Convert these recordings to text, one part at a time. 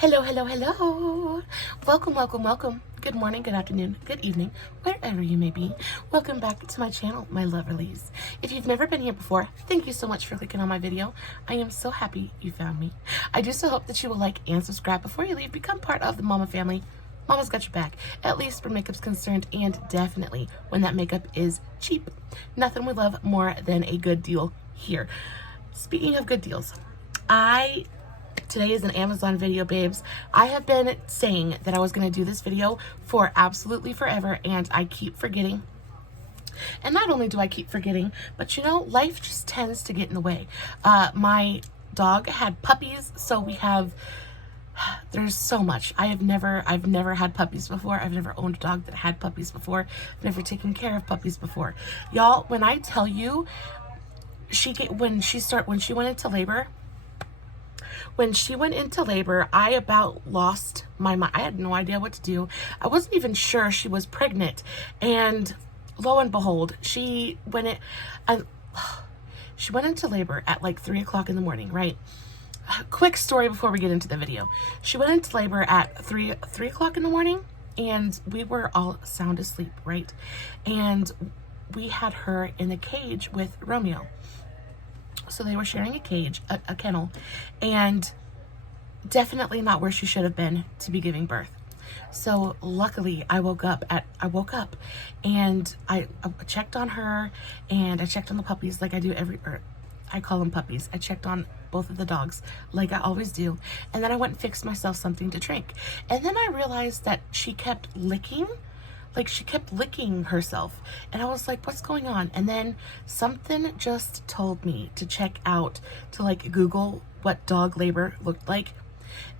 Hello, hello, hello. Welcome, welcome, welcome. Good morning, good afternoon, good evening, wherever you may be. Welcome back to my channel, my lovelies. If you've never been here before, thank you so much for clicking on my video. I am so happy you found me. I do so hope that you will like and subscribe before you leave. Become part of the Mama family. Mama's got your back, at least where makeup's concerned, and definitely when that makeup is cheap. Nothing we love more than a good deal here. Speaking of good deals, today is an Amazon video, babes. I have been saying that I was going to do this video for absolutely forever, and I keep forgetting. And not only do I keep forgetting, but you know, life just tends to get in the way. My dog had puppies, so there's so much. I've never had puppies before. I've never owned a dog that had puppies before. I've never taken care of puppies before. Y'all, when I tell you, when she went into labor, I about lost my mind. I had no idea what to do. I wasn't even sure she was pregnant. And lo and behold, she went into labor at like 3 o'clock in the morning, right? Quick story before we get into the video. She went into labor at 3 o'clock in the morning, and we were all sound asleep, right? And we had her in the cage with Romeo. So they were sharing a cage, a kennel, and definitely not where she should have been to be giving birth. So luckily I woke up and I checked on her, and I checked on the puppies like I do I call them puppies. I checked on both of the dogs like I always do. And then I went and fixed myself something to drink. And then I realized that she kept licking. Like, she kept licking herself. And I was like, what's going on? And then something just told me to check out, to like Google what dog labor looked like.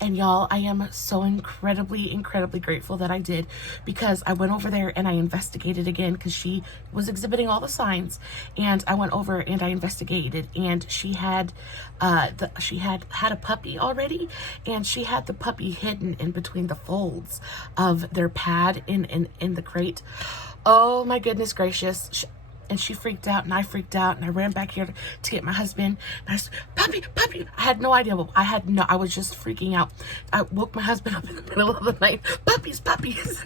And y'all, I am so incredibly, incredibly grateful that I did, because I went over there and I investigated again, because she was exhibiting all the signs, and I went over and I investigated, and she had had a puppy already, and she had the puppy hidden in between the folds of their pad in the crate. Oh my goodness gracious. And she freaked out, and I freaked out, and I ran back here to get my husband. And I said, puppy, puppy. I had no idea. I was just freaking out. I woke my husband up in the middle of the night. Puppies, puppies.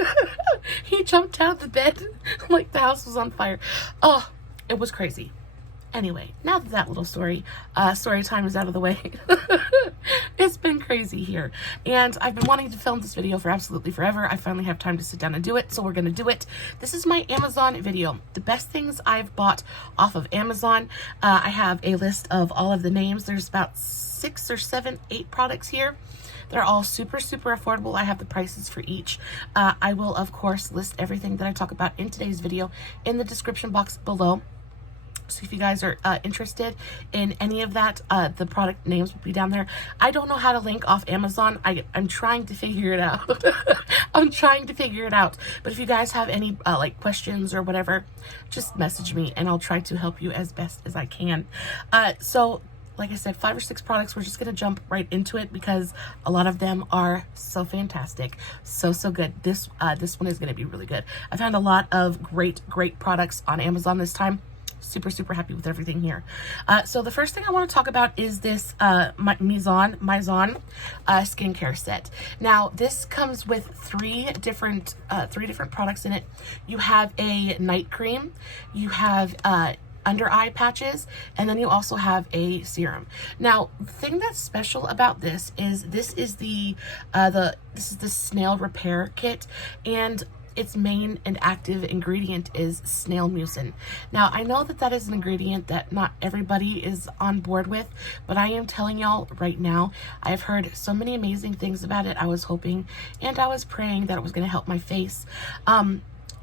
He jumped out of the bed like the house was on fire. Oh, it was crazy. Anyway, now that little story time is out of the way, it's been crazy here. And I've been wanting to film this video for absolutely forever. I finally have time to sit down and do it, so we're going to do it. This is my Amazon video. The best things I've bought off of Amazon. I have a list of all of the names. There's about 6 or 7, 8 products here. They're all super, super affordable. I have the prices for each. I will, of course, list everything that I talk about in today's video in the description box below. So if you guys are interested in any of that, the product names will be down there. I don't know how to link off Amazon. I'm trying to figure it out. I'm trying to figure it out. But if you guys have any like questions or whatever, just message me and I'll try to help you as best as I can. So like I said, 5 or 6 products. We're just going to jump right into it because a lot of them are so fantastic. So good. This one is going to be really good. I found a lot of great products on Amazon this time. Super, super happy with everything here. So the first thing I want to talk about is this Mizon skincare set. Now this comes with 3 different products in it. You have a night cream, you have under eye patches, and then you also have a serum. Now the thing that's special about this is the snail repair kit, and its main and active ingredient is snail mucin. Now, I know that is an ingredient that not everybody is on board with, but I am telling y'all right now, I've heard so many amazing things about it. I was hoping and I was praying that it was going to help my face.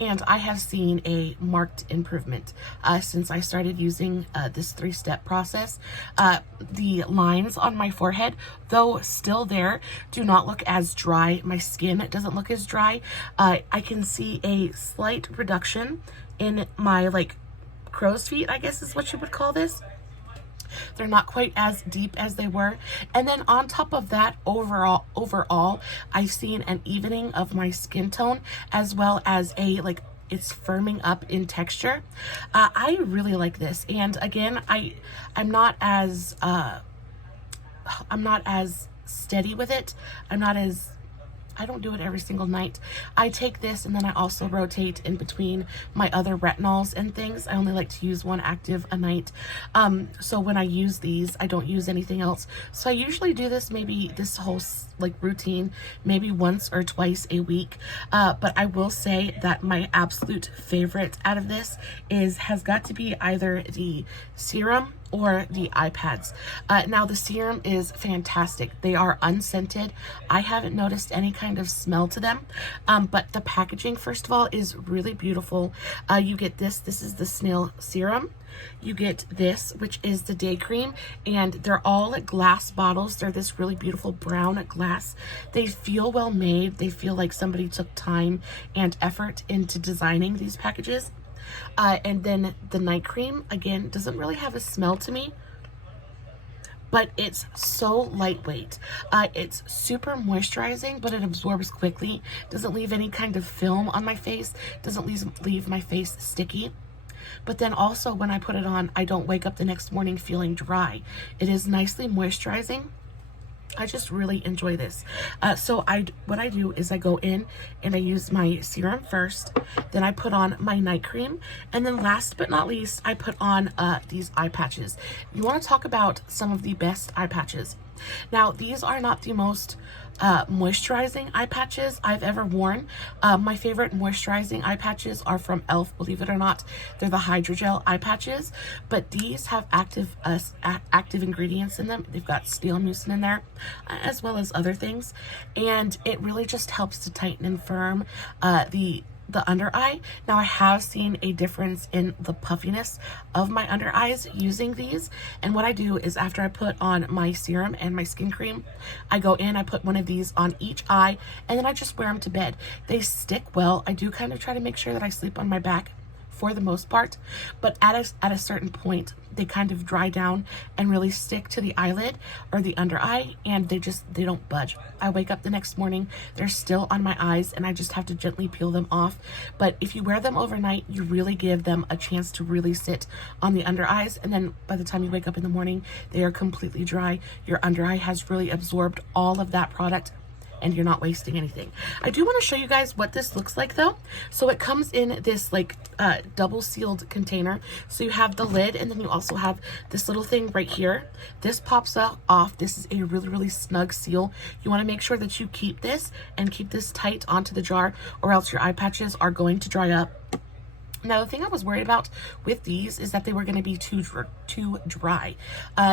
And I have seen a marked improvement since I started using this 3-step process. The lines on my forehead, though still there, do not look as dry. My skin doesn't look as dry. I can see a slight reduction in my like crow's feet, I guess is what you would call this. They're not quite as deep as they were. And then on top of that, overall, I've seen an evening of my skin tone, as well as it's firming up in texture. I really like this. And again, I'm not as steady with it. I don't do it every single night. I take this and then I also rotate in between my other retinols and things. I only like to use one active a night. So when I use these, I don't use anything else. So I usually do this, maybe this whole like routine, maybe once or twice a week. But I will say that my absolute favorite out of this has got to be either the serum or the eye pads. Now the serum is fantastic. They are unscented. I haven't noticed any kind of smell to them, but the packaging, first of all, is really beautiful. You get this is the Snail serum. You get this, which is the day cream, and they're all glass bottles. They're this really beautiful brown glass. They feel well made. They feel like somebody took time and effort into designing these packages. And then the night cream, again, doesn't really have a smell to me, but it's so lightweight. It's super moisturizing, but it absorbs quickly. Doesn't leave any kind of film on my face. Doesn't leave my face sticky. But then also when I put it on, I don't wake up the next morning feeling dry. It is nicely moisturizing. I just really enjoy this. So what I do is I go in and I use my serum first, then I put on my night cream, and then last but not least, I put on these eye patches. You want to talk about some of the best eye patches. Now, these are not the most moisturizing eye patches I've ever worn. My favorite moisturizing eye patches are from e.l.f., believe it or not. They're the hydrogel eye patches, but these have active ingredients in them. They've got steel mucin in there, as well as other things, and it really just helps to tighten and firm the under eye. Now, I have seen a difference in the puffiness of my under eyes using these, and what I do is after I put on my serum and my skin cream, I go in, I put one of these on each eye, and then I just wear them to bed. They stick well. I do kind of try to make sure that I sleep on my back for the most part, but at a certain point, they kind of dry down and really stick to the eyelid or the under eye, and they don't budge. I wake up the next morning, they're still on my eyes, and I just have to gently peel them off. But if you wear them overnight, you really give them a chance to really sit on the under eyes, and then by the time you wake up in the morning, they are completely dry. Your under eye has really absorbed all of that product, and you're not wasting anything. I do want to show you guys what this looks like though. So it comes in this like double sealed container. So you have the lid, and then you also have this little thing right here. This pops off. This is a really, really snug seal. You want to make sure that you keep this and keep this tight onto the jar, or else your eye patches are going to dry up. Now, the thing I was worried about with these is that they were going to be too dry.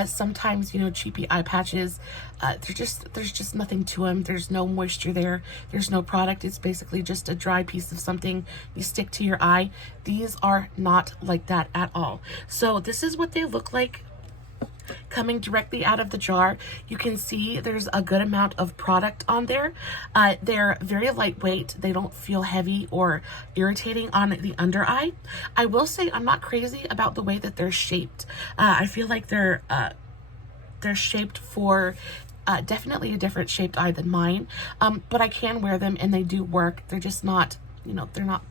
Sometimes, you know, cheapy eye patches, there's just nothing to them. There's no moisture there. There's no product. It's basically just a dry piece of something you stick to your eye. These are not like that at all. So this is what they look like coming directly out of the jar. You can see there's a good amount of product on there. They're very lightweight. They don't feel heavy or irritating on the under eye. I will say I'm not crazy about the way that they're shaped. I feel like they're shaped for definitely a different shaped eye than mine, but I can wear them and they do work. They're just not, you know, they're not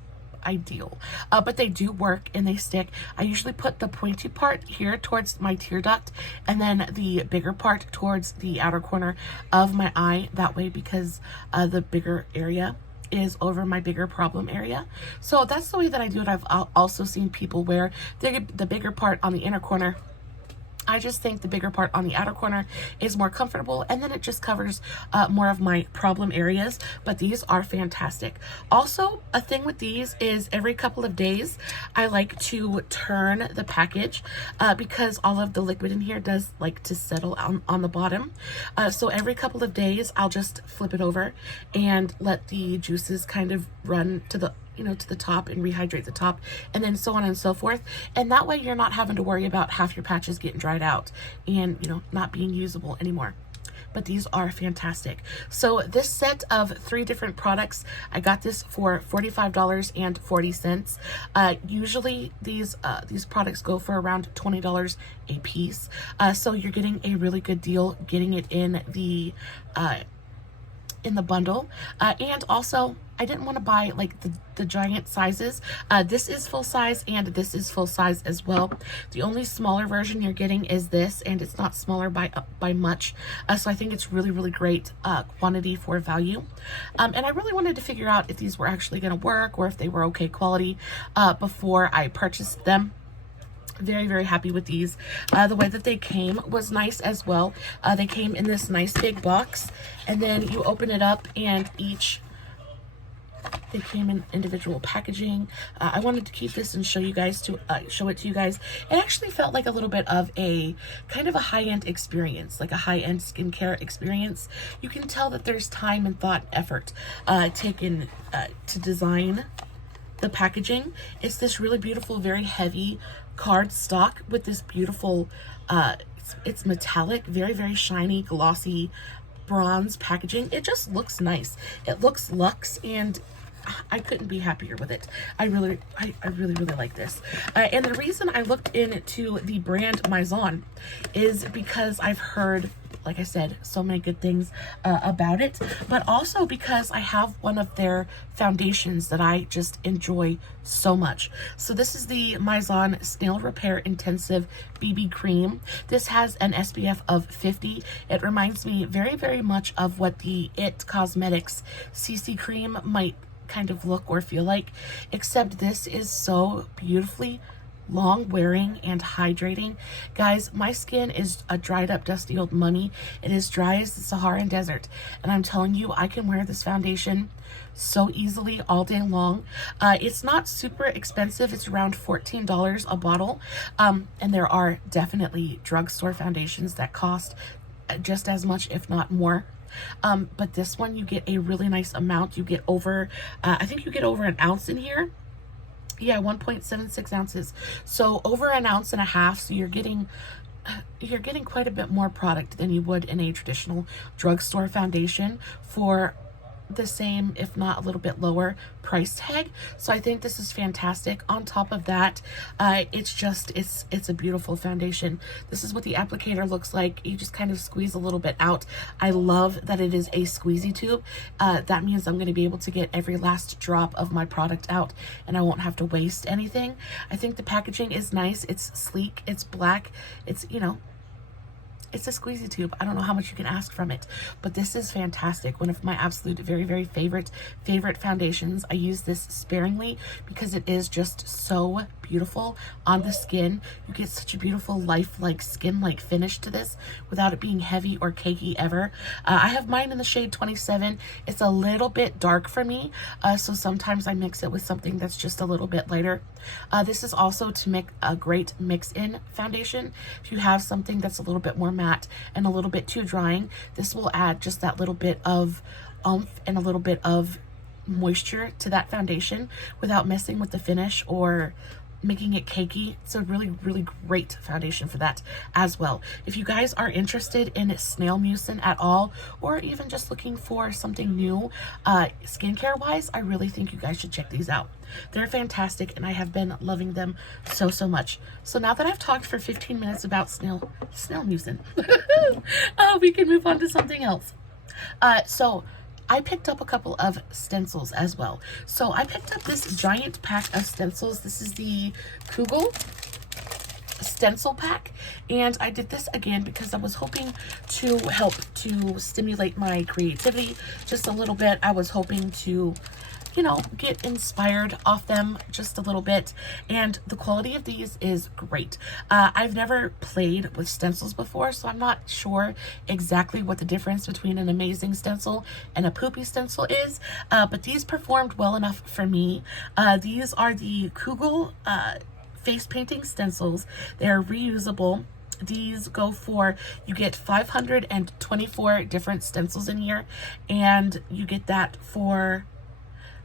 ideal, but they do work and they stick. I usually put the pointy part here towards my tear duct, and then the bigger part towards the outer corner of my eye, that way, because the bigger area is over my bigger problem area. So that's the way that I do it. I've also seen people wear the bigger part on the inner corner. I just think the bigger part on the outer corner is more comfortable, and then it just covers more of my problem areas, but these are fantastic. Also, a thing with these is every couple of days, I like to turn the package because all of the liquid in here does like to settle on the bottom. So every couple of days, I'll just flip it over and let the juices kind of run to the top and rehydrate the top, and then so on and so forth. And that way you're not having to worry about half your patches getting dried out and, you know, not being usable anymore. But these are fantastic. So this set of 3 different products, I got this for $45.40. Usually these products go for around $20 a piece. So you're getting a really good deal getting it in the bundle. And also, I didn't want to buy like the giant sizes. This is full size and this is full size as well. The only smaller version you're getting is this, and it's not smaller by much. So I think it's really, really great quantity for value. And I really wanted to figure out if these were actually going to work or if they were okay quality before I purchased them. Very, very happy with these. The way that they came was nice as well. They came in this nice big box, and then you open it up and they came in individual packaging. I wanted to keep this and show you guys show it to you guys. It actually felt like a little bit of a kind of a high-end experience, like a high-end skincare experience. You can tell that there's time and thought and effort taken to design the packaging. It's this really beautiful, very heavy card stock with this beautiful it's metallic, very, very shiny, glossy bronze packaging. It just looks nice. It looks luxe, and I couldn't be happier with it. I really like this. And the reason I looked into the brand Mizon is because I've heard, like I said, so many good things about it, but also because I have one of their foundations that I just enjoy so much. So this is the Mizon Snail Repair Intensive BB Cream. This has an SPF of 50. It reminds me very, very much of what the IT Cosmetics CC cream might kind of look or feel like, except this is so beautifully long wearing and hydrating. Guys, my skin is a dried up, dusty old mummy. It is dry as the Saharan desert, and I'm telling you, I can wear this foundation so easily all day long. It's not super expensive. It's around $14 a bottle, and there are definitely drugstore foundations that cost just as much, if not more. But this one, you get a really nice amount. You get over, I think you get over an ounce in here. Yeah, 1.76 ounces. So over an ounce and a half. So you're getting quite a bit more product than you would in a traditional drugstore foundation for the same, if not a little bit lower price tag. So I think this is fantastic. On top of that, it's a beautiful foundation. This is what the applicator looks like. You just kind of squeeze a little bit out. I love that it is a squeezy tube. That means I'm going to be able to get every last drop of my product out, and I won't have to waste anything. I think the packaging is nice. It's sleek. It's black. It's, you know, it's a squeezy tube. I don't know how much you can ask from it, but this is fantastic. One of my absolute very, very favorite foundations. I use this sparingly because it is just so beautiful on the skin. You get such a beautiful lifelike skin-like finish to this without it being heavy or cakey ever. I have mine in the shade 27. It's a little bit dark for me, so sometimes I mix it with something that's just a little bit lighter. This is also to make a great mix-in foundation. If you have something that's a little bit more matte and a little bit too drying, this will add just that little bit of oomph and a little bit of moisture to that foundation without messing with the finish or making it cakey. It's a really, really great foundation for that as well. If you guys are interested in snail mucin at all, or even just looking for something new skincare wise, I really think you guys should check these out. They're fantastic, and I have been loving them so much. So now that I've talked for 15 minutes about snail mucin, we can move on to something else. So I picked up a couple of stencils as well. So I picked up this giant pack of stencils. This is the Kugel stencil pack, and I did this again because I was hoping to help to stimulate my creativity just a little bit. I was hoping to, you know, get inspired off them just a little bit, and the quality of these is great. I've never played with stencils before, so I'm not sure exactly what the difference between an amazing stencil and a poopy stencil is, but these performed well enough for me. These are the Kugel face painting stencils. They're reusable. These go for, you get 524 different stencils in here, and you get that for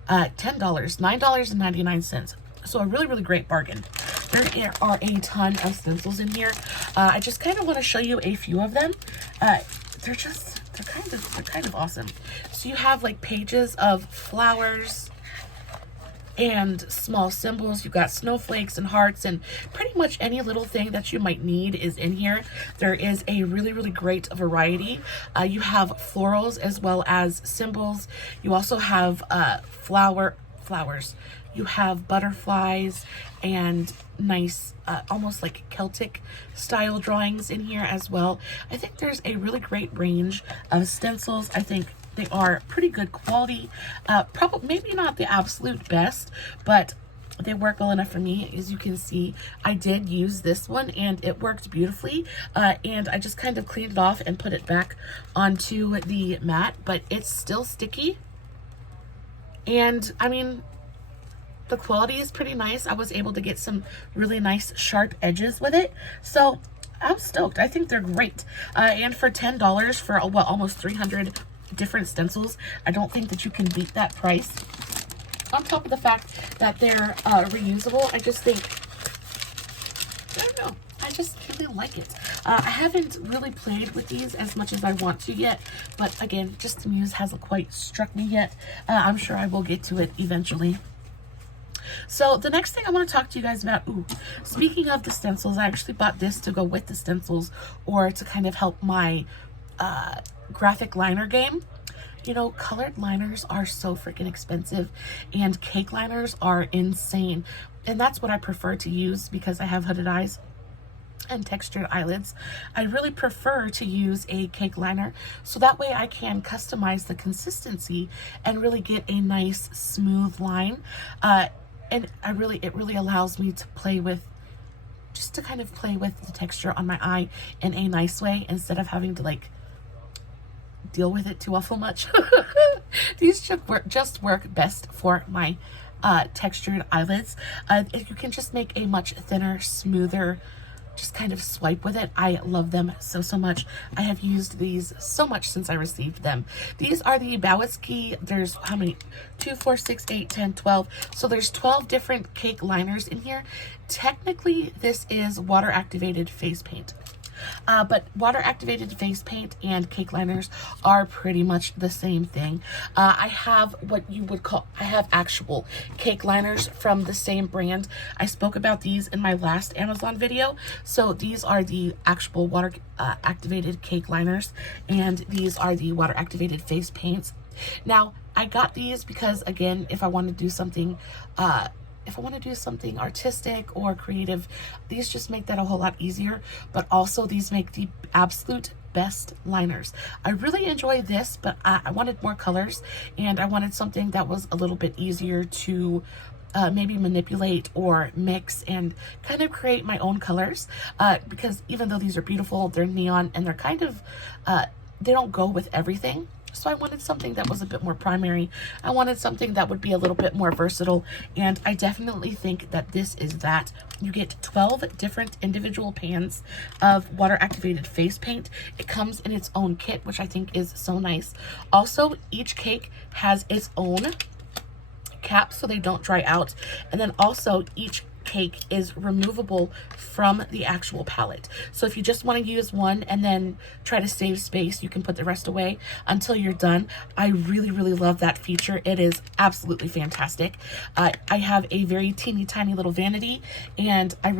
$10, $9.99. So a really, really great bargain. There are a ton of stencils in here. I just kind of want to show you a few of them. They're kind of awesome. So you have like pages of flowers and small symbols. You've got snowflakes and hearts, and pretty much any little thing that you might need is in here. There is a really, really great variety. You have florals as well as symbols. You also have flowers. You have butterflies and nice, almost like Celtic style drawings in here as well. I think there's a really great range of stencils. I think they are pretty good quality. Probably maybe not the absolute best, but they work well enough for me. As you can see, I did use this one and it worked beautifully. And I just kind of cleaned it off and put it back onto the mat, but it's still sticky. And I mean, the quality is pretty nice. I was able to get some really nice sharp edges with it. So I'm stoked. I think they're great. And for $10 for what, almost 300 different stencils, I don't think that you can beat that price. On top of the fact that they're reusable, I just think, I don't know, I just really like it. I haven't really played with these as much as I want to yet, but again, just the muse hasn't quite struck me yet. I'm sure I will get to it eventually. So the next thing I want to talk to you guys about, speaking of the stencils, I actually bought this to go with the stencils, or to kind of help my graphic liner game. You know, colored liners are so freaking expensive, and cake liners are insane. And that's what I prefer to use because I have hooded eyes and textured eyelids. I really prefer to use a cake liner, so that way I can customize the consistency and really get a nice smooth line. And it really allows me to play with, just to kind of play with the texture on my eye in a nice way, instead of having to like deal with it too awful much. These just work best for my textured eyelids. You can just make a much thinner, smoother, just kind of swipe with it. I love them so much. I have used these so much since I received them. These are the Bowitzki. There's how many? 2, 4, 6, 8, 10, 12. So there's 12 different cake liners in here. Technically, this is water activated face paint. But water activated face paint and cake liners are pretty much the same thing. I have what you would call, I have actual cake liners from the same brand. I spoke about these in my last Amazon video. So these are the actual water activated cake liners, and these are the water activated face paints. Now, I got these because, again, if I want to do something artistic or creative, these just make that a whole lot easier. But also, these make the absolute best liners. I really enjoy this, but I wanted more colors, and I wanted something that was a little bit easier to maybe manipulate or mix and kind of create my own colors, because even though these are beautiful, they're neon and they're kind of they don't go with everything. So I wanted something that was a bit more primary. I wanted something that would be a little bit more versatile, and I definitely think that this is that. You get 12 different individual pans of water activated face paint. It comes in its own kit, which I think is so nice. Also, each cake has its own cap so they don't dry out, and then also each cake is removable from the actual palette. So if you just want to use one and then try to save space, you can put the rest away until you're done. I really love that feature. It is absolutely fantastic. I have a very teeny tiny little vanity, and I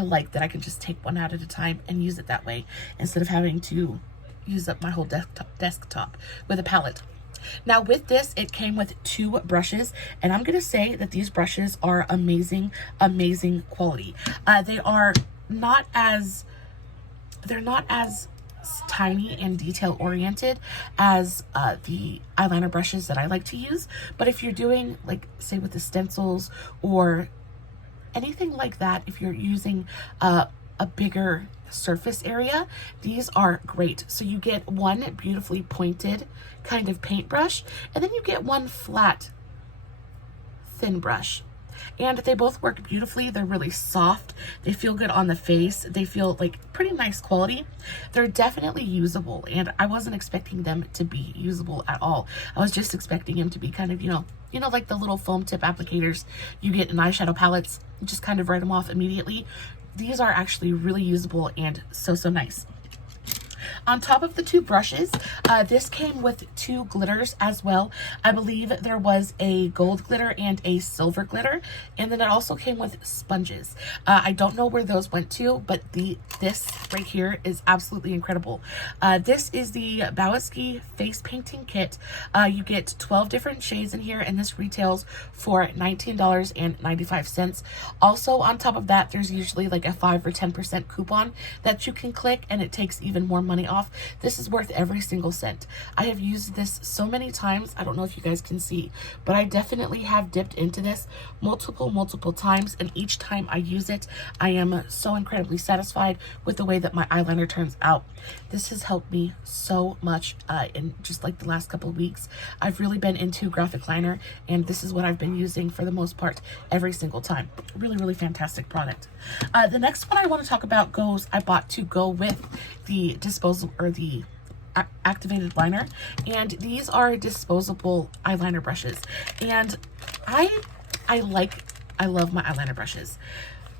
like that I can just take one out at a time and use it that way, instead of having to use up my whole desktop with a palette. Now with this, it came with 2 brushes, and I'm going to say that these brushes are amazing quality. They're not as tiny and detail oriented as the eyeliner brushes that I like to use. But if you're doing, like, say with the stencils or anything like that, if you're using a bigger surface area, these are great. So you get one beautifully pointed kind of paintbrush, and then you get one flat thin brush, and they both work beautifully. They're really soft, they feel good on the face, they feel like pretty nice quality. They're definitely usable, and I wasn't expecting them to be usable at all. I was just expecting them to be kind of, you know, like the little foam tip applicators you get in eyeshadow palettes. You just kind of write them off immediately. These are actually really usable and so nice. On top of the two brushes, this came with two glitters as well. I believe there was a gold glitter and a silver glitter, and then it also came with sponges. I don't know where those went to, but this right here is absolutely incredible. This is the Bowitzki face painting kit. You get 12 different shades in here, and this retails for $19.95. Also, on top of that, there's usually like a 5 or 10% coupon that you can click, and it takes even more money off. This is worth every single cent. I have used this so many times. I don't know if you guys can see, but I definitely have dipped into this multiple times, and each time I use it, I am so incredibly satisfied with the way that my eyeliner turns out. This has helped me so much in just like the last couple of weeks. I've really been into graphic liner, and this is what I've been using for the most part every single time. Really fantastic product. The next one I want to talk about I bought to go with the disposable or the activated liner, and these are disposable eyeliner brushes, and I love my eyeliner brushes,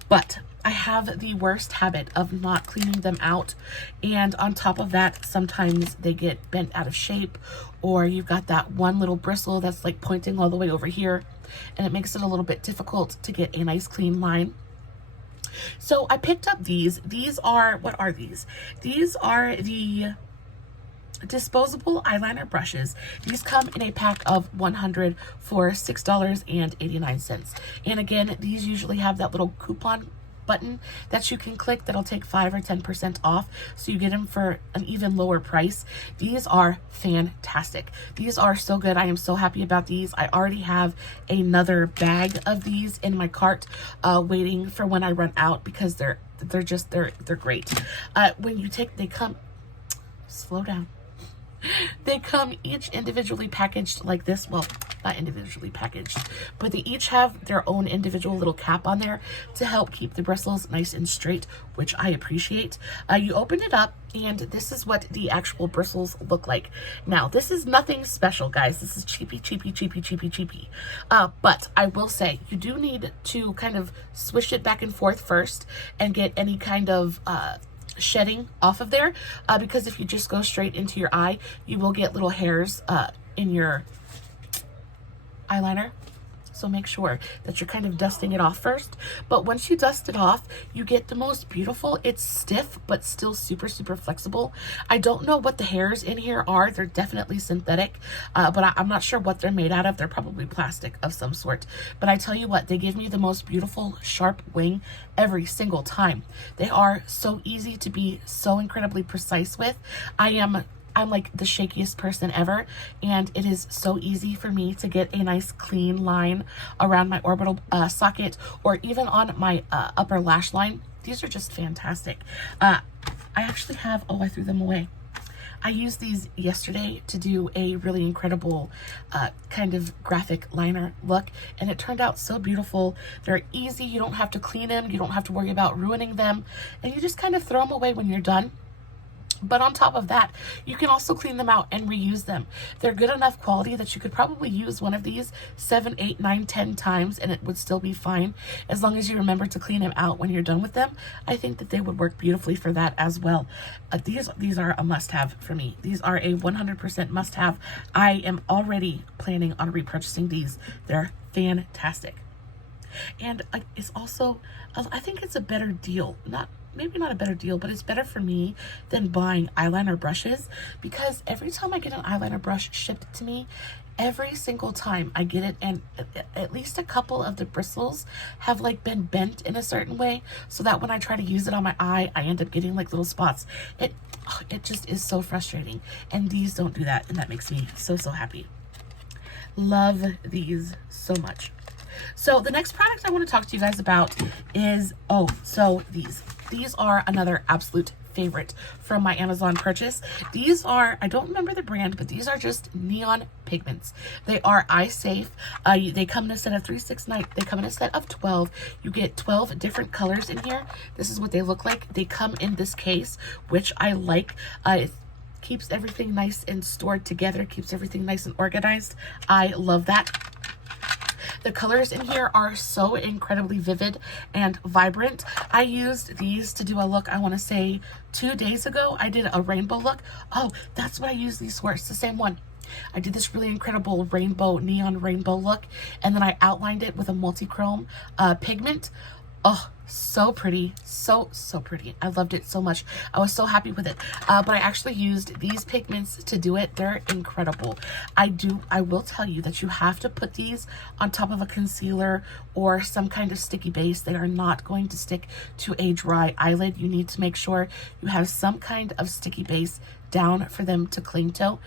but I have the worst habit of not cleaning them out, and on top of that, sometimes they get bent out of shape, or you've got that one little bristle that's like pointing all the way over here, and it makes it a little bit difficult to get a nice clean line. So I picked up these. These are, what are these? These are the disposable eyeliner brushes. These come in a pack of 100 for $6.89. And again, these usually have that little coupon button that you can click that'll take 5 or 10% off, so you get them for an even lower price. These are fantastic. These are so good. I am so happy about these. I already have another bag of these in my cart waiting for when I run out, because they're great. When you take, they come, slow down. They come each individually packaged like this. Well, not individually packaged, but they each have their own individual little cap on there to help keep the bristles nice and straight, which I appreciate. You open it up, and this is what the actual bristles look like. Now, this is nothing special, guys. This is cheapy. But I will say, you do need to kind of swish it back and forth first and get any kind of shedding off of there, because if you just go straight into your eye, you will get little hairs in your eyeliner. So make sure that you're kind of dusting it off first. But once you dust it off, you get the most beautiful, it's stiff but still super flexible. I don't know what the hairs in here are. They're definitely synthetic, but I'm not sure what they're made out of. They're probably plastic of some sort. But I tell you what, they give me the most beautiful sharp wing every single time. They are so easy to be so incredibly precise with. I'm like the shakiest person ever, and it is so easy for me to get a nice clean line around my orbital socket, or even on my upper lash line. These are just fantastic. I actually have, I threw them away. I used these yesterday to do a really incredible kind of graphic liner look, and it turned out so beautiful. They're easy. You don't have to clean them. You don't have to worry about ruining them, and you just kind of throw them away when you're done. But on top of that, you can also clean them out and reuse them. They're good enough quality that you could probably use one of these 7, 8, 9, 10 times, and it would still be fine, as long as you remember to clean them out when you're done with them. I think that they would work beautifully for that as well. These are a must-have for me. These are a 100% must-have. I am already planning on repurchasing these. They're fantastic. And it's also, I think it's a better deal. Maybe not a better deal, but it's better for me than buying eyeliner brushes, because every time I get an eyeliner brush shipped to me, every single time I get it, and at least a couple of the bristles have like been bent in a certain way, so that when I try to use it on my eye, I end up getting like little spots. It just is so frustrating, and these don't do that, and that makes me so happy. Love these so much. So the next product I want to talk to you guys about is, these are another absolute favorite from my Amazon purchase. These are, I don't remember the brand, but these are just neon pigments. They are eye safe. They come in a set of 3, 6, 9. They come in a set of 12. You get 12 different colors in here. This is what they look like. They come in this case, which I like. It keeps everything nice and stored together, keeps everything nice and organized. I love that. The colors in here are so incredibly vivid and vibrant. I used these to do a look, I want to say 2 days ago. I did a rainbow look. Oh, that's what I used these for. It's the same one. I did this really incredible neon rainbow look, and then I outlined it with a multi-chrome pigment. Oh, so pretty. So pretty. I loved it so much. I was so happy with it. But I actually used these pigments to do it. They're incredible. I will tell you that you have to put these on top of a concealer or some kind of sticky base. They are not going to stick to a dry eyelid. You need to make sure you have some kind of sticky base down for them to cling to.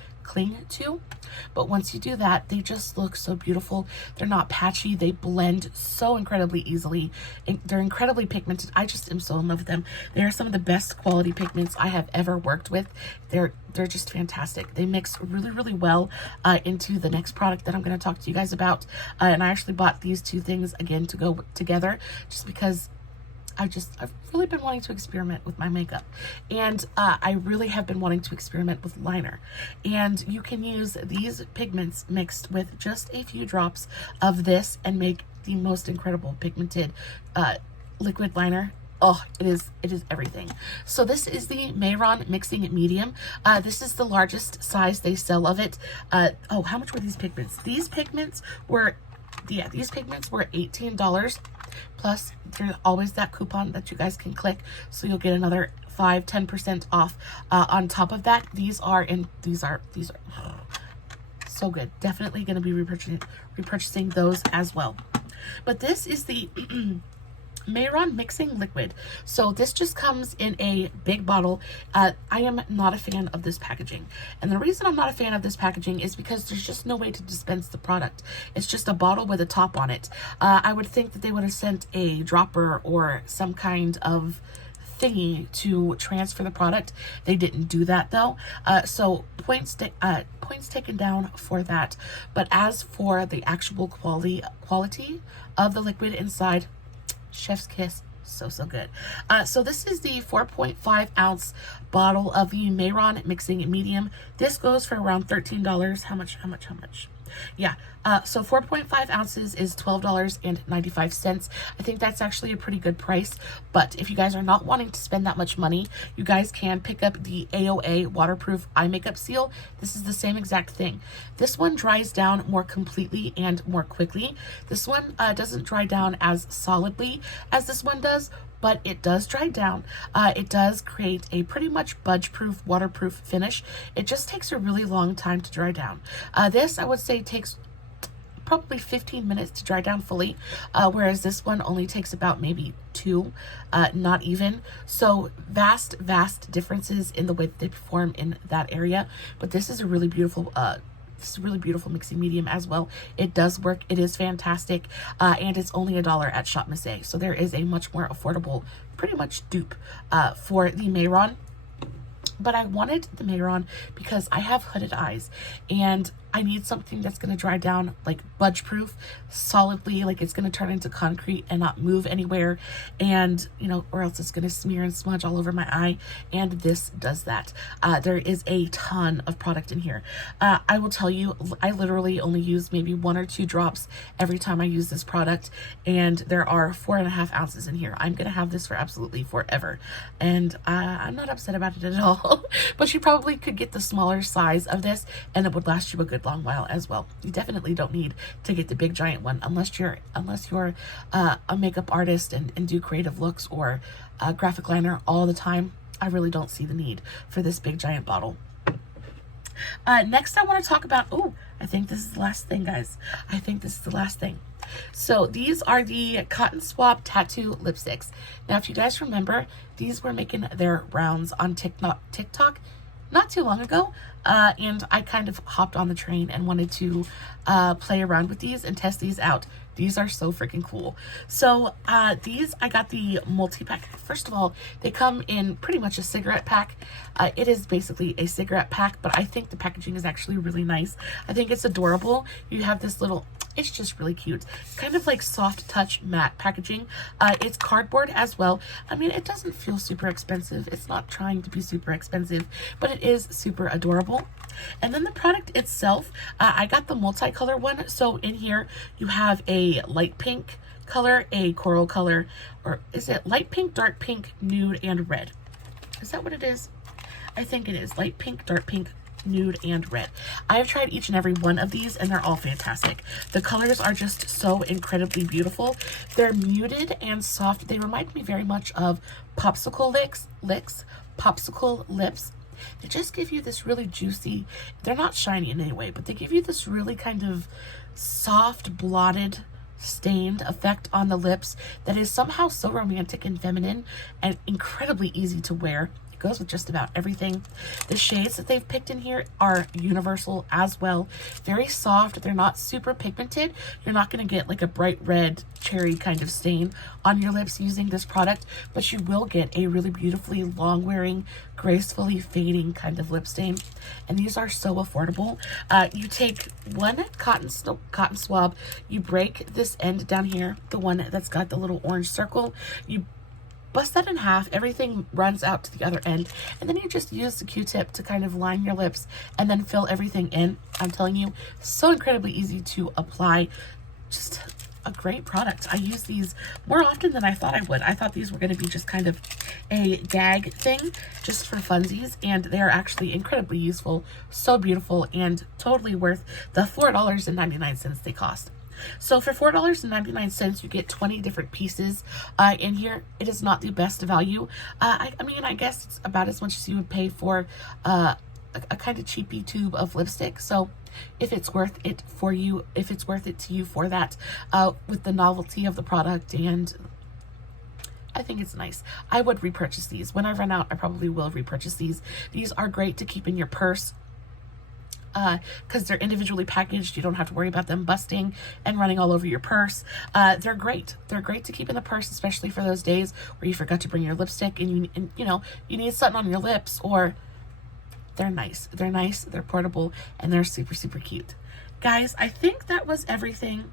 But once you do that, they just look so beautiful. They're not patchy. They blend so incredibly easily. They're incredibly pigmented. I just am so in love with them. They are some of the best quality pigments I have ever worked with. They're just fantastic. They mix really well into the next product that I'm going to talk to you guys about. And I actually bought these two things again to go together just because I've really been wanting to experiment with my makeup, and I really have been wanting to experiment with liner. And you can use these pigments mixed with just a few drops of this and make the most incredible pigmented liquid liner. Oh, it is everything. So this is the Mehron Mixing Medium. This is the largest size they sell of it. Oh, how much were these pigments? These pigments were $18. Plus, there's always that coupon that you guys can click, so you'll get another 10% off on top of that. These are so good. Definitely going to be repurchasing those as well. But this is the Mehron Mixing Liquid. So this just comes in a big bottle. I am not a fan of this packaging. And the reason I'm not a fan of this packaging is because there's just no way to dispense the product. It's just a bottle with a top on it. I would think that they would have sent a dropper or some kind of thingy to transfer the product. They didn't do that though. So points taken down for that. But as for the actual quality of the liquid inside, chef's kiss. So good. So this is the 4.5 ounce bottle of the Mehron Mixing Medium. This goes for around $13. How much? Yeah. So 4.5 ounces is $12.95. I think that's actually a pretty good price. But if you guys are not wanting to spend that much money, you guys can pick up the AOA waterproof eye makeup seal. This is the same exact thing. This one dries down more completely and more quickly. This one doesn't dry down as solidly as this one does, but it does dry down. It does create a pretty much budge-proof, waterproof finish. It just takes a really long time to dry down. This, I would say, takes probably 15 minutes to dry down fully, whereas this one only takes about maybe 2, not even. So vast differences in the way that they perform in that area. But this is a really beautiful mixing medium as well. It does work. It is fantastic, and it's only $1 at Shop Miss A. So there is a much more affordable, pretty much dupe for the Mehron. But I wanted the Mehron because I have hooded eyes, and I need something that's going to dry down like budge proof solidly, like it's going to turn into concrete and not move anywhere, and or else it's going to smear and smudge all over my eye, and this does that. There is a ton of product in here. I will tell you, I literally only use maybe 1 or 2 drops every time I use this product, and there are 4.5 ounces in here. I'm going to have this for absolutely forever, and I'm not upset about it at all. But you probably could get the smaller size of this, and it would last you a good long while as well. You definitely don't need to get the big giant one unless you're a makeup artist and do creative looks or graphic liner all the time. I really don't see the need for this big giant bottle. Next I want to talk about, I think this is the last thing, guys. I think this is the last thing. So these are the Cotton Swab Tattoo Lipsticks. Now, if you guys remember, these were making their rounds on TikTok not too long ago, and I kind of hopped on the train and wanted to play around with these and test these out. These are so freaking cool. So these, I got the multi-pack. First of all, they come in pretty much a cigarette pack. It is basically a cigarette pack, but I think the packaging is actually really nice. I think it's adorable. You have this little, it's just really cute, kind of like soft touch matte packaging. It's cardboard as well. I mean, it doesn't feel super expensive. It's not trying to be super expensive, but it is super adorable. And then the product itself, I got the multicolor one. So in here you have a a light pink color, a coral color, or is it light pink, dark pink, nude, and red? Is that what it is? I think it is light pink, dark pink, nude, and red. I have tried each and every one of these and they're all fantastic. The colors are just so incredibly beautiful. They're muted and soft. They remind me very much of popsicle popsicle lips. They just give you this really juicy, they're not shiny in any way, but they give you this really kind of soft, blotted, stained effect on the lips that is somehow so romantic and feminine and incredibly easy to wear. It goes with just about everything. The shades that they've picked in here are universal as well. Very soft. They're not super pigmented. You're not going to get like a bright red cherry kind of stain on your lips using this product, but you will get a really beautifully long wearing, gracefully fading kind of lip stain. And these are so affordable. You take one cotton swab, you break this end down here, the one that's got the little orange circle, you bust that in half, everything runs out to the other end, and then you just use the Q-tip to kind of line your lips and then fill everything in. I'm telling you, so incredibly easy to apply. Just a great product. I use these more often than I thought I would. I thought these were going to be just kind of a gag thing just for funsies, and they are actually incredibly useful, so beautiful, and totally worth the $4.99 they cost. So for $4.99, you get 20 different pieces in here. It is not the best value. I mean, I guess it's about as much as you would pay for a kind of cheapy tube of lipstick. So if it's worth it for you, if it's worth it to you for that, with the novelty of the product, and I think it's nice. I would repurchase these. When I run out, I probably will repurchase these. These are great to keep in your purse, because they're individually packaged. You don't have to worry about them busting and running all over your purse. They're great. They're great to keep in the purse, especially for those days where you forgot to bring your lipstick and you know, you need something on your lips, or they're nice. They're nice, they're portable, and they're super, super cute. Guys, I think that was everything.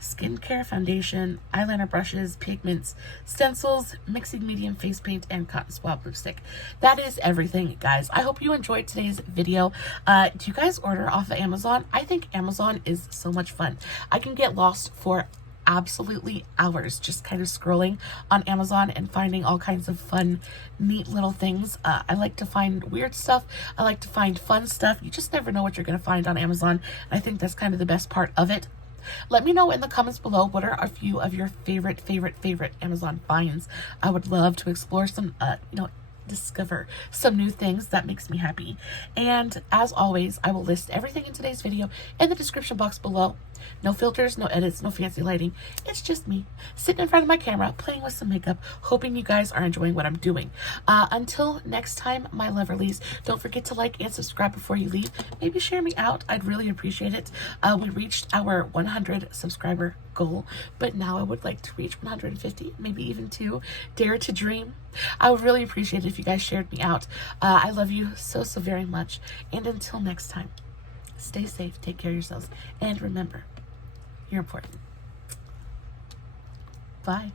Skincare, foundation, eyeliner brushes, pigments, stencils, mixing medium face paint, and cotton swab lipstick. That is everything, guys. I hope you enjoyed today's video. Do you guys order off of Amazon? I think Amazon is so much fun. I can get lost for absolutely hours just kind of scrolling on Amazon and finding all kinds of fun, neat little things. I like to find weird stuff. I like to find fun stuff. You just never know what you're going to find on Amazon. I think that's kind of the best part of it. Let me know in the comments below what are a few of your favorite Amazon finds. I would love to explore some, discover some new things. That makes me happy. And as always, I will list everything in today's video in the description box below. No filters, no edits, no fancy lighting. It's just me sitting in front of my camera, playing with some makeup, hoping you guys are enjoying what I'm doing. Until next time, my loverlies, don't forget to like and subscribe before you leave. Maybe share me out. I'd really appreciate it. We reached our 100 subscriber goal, but now I would like to reach 150, maybe even 2. Dare to dream. I would really appreciate it if you guys shared me out. I love you so very much. And until next time, stay safe, take care of yourselves, and remember, you're important. Bye.